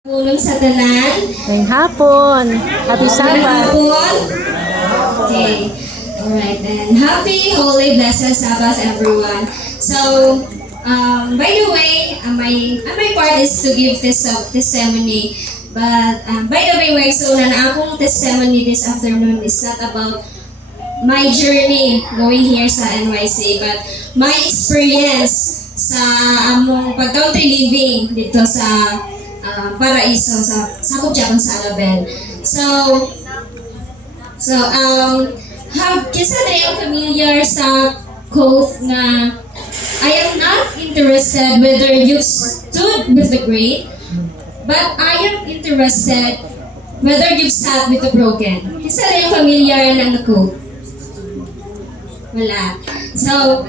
Tulong sa tanan. Ngayong hapon. Happy Sabbath. Hapon. Okay. Alright then. Happy, holy, blessed Sabbath, everyone. So, by the way, my part is to give this testimony. But, by the way, so na akong testimony this afternoon is not about my journey going here sa NYC, but my experience sa among pag-country living dito sa Paraiso sa sakop Japan sa Alabel. Have kisa na yung familiar sa quote na I am not interested whether you stood with the great, but I am interested whether you sat with the broken. Kisa na yung familiar na quote? Wala. So,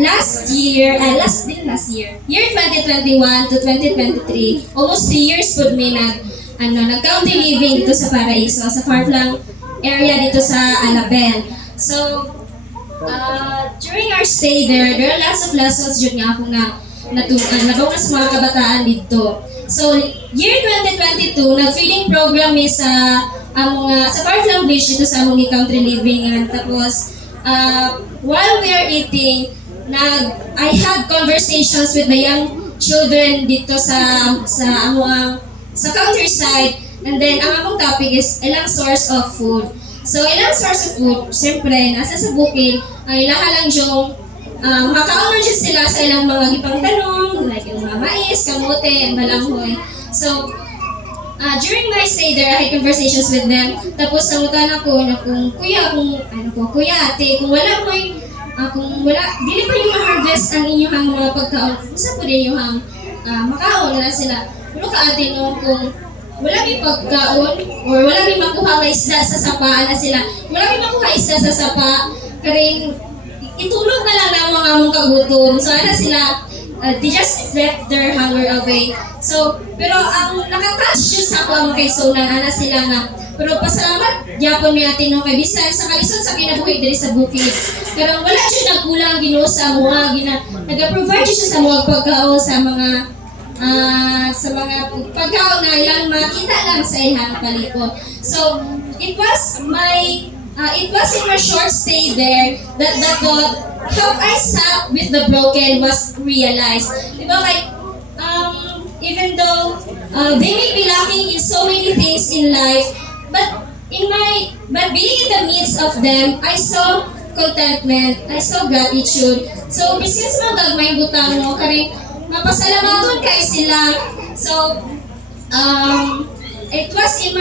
last year, year 2021 to 2023, almost 3 years po may nag-county living dito sa Paraiso, sa far-flung area dito sa Alabel. So, during our stay there are lots of lessons yun nga ako natutunan sa mga kabataan dito. So, year 2022, nag-feeding program sa far-flung beach dito sa among country living. Tapos, while we are eating, I had conversations with the young children dito sa countryside, and then ang among topic is ilang source of food. So ilang source of food, siyempre nasa sa bukid, ang ilaha lang yung makaon dyan sila sa ilang mga gipang tanong, like yung mga mais, kamote, and balanghoy. So during my stay there, I had conversations with them. Tapos nangutan ako na kung kuya, ate, kung dili pa yung ma-harvest ang inyong mga pagkaon, gusto po din yung makaon na sila. Pero ka ate no, kung wala may pagkaon, or wala may makuha ng isda sa sapa na sila, wala may makuha isda sa sapa, karing itulog na lang ng mga mong kagutom. So ano sila, they just let their hunger away. So, pero ang nakatouch yun sa ako ang kaisunan, sila nga. Pero pasalamat, yapon ni atin nung kaibisan sa kalisod sa kinabuhi diri sa bukid. Pero wala siya nagkulang Ginoo sa mga nag-provide siya sa mga pagkaon sa mga pagkaon na ilang makita lang sa ihang palibot. So, it was in my short stay there that the thought, how I sat with the broken was realized. Diba, like, even though they may be lacking in so many things in life, but being in the midst of them, I saw contentment, I saw gratitude. So, bisis mo gagmay butang mo, karing mapasalamaton kay sila. So, it was in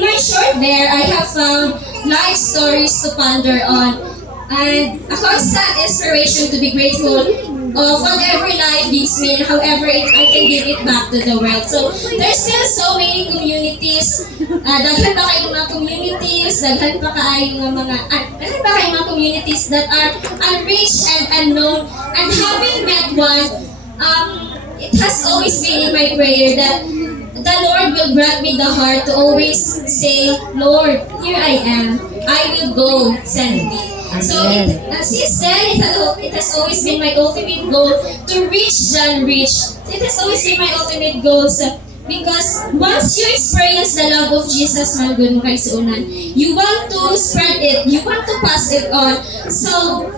my short there, I have found life stories to ponder on, and a constant inspiration to be grateful of whatever life gives me and however I can give it back to the world. So, there's still so many communities. Daghan pa kayo mga communities, daghan pa kayo mga communities that are unreached and unknown. And having met one, it has always been in my prayer that the Lord will grant me the heart to always say, Lord, here I am. I will go, send me. So, since then, it has always been my ultimate goal to reach the unreached. It has always been my ultimate goal because once you experience the love of Jesus, good mo kay suunan, you want to spread it, you want to pass it on. So,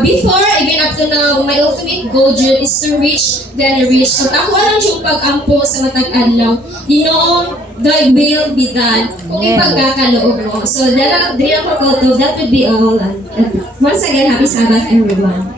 before, even up to now, my ultimate goal is to reach the unreached. So, ako lang yung pag-ampo sa matag adlaw. You know, thy will be done kung ipagkakaloob mo. So, that would be all. And once again, happy Sabbath, everyone.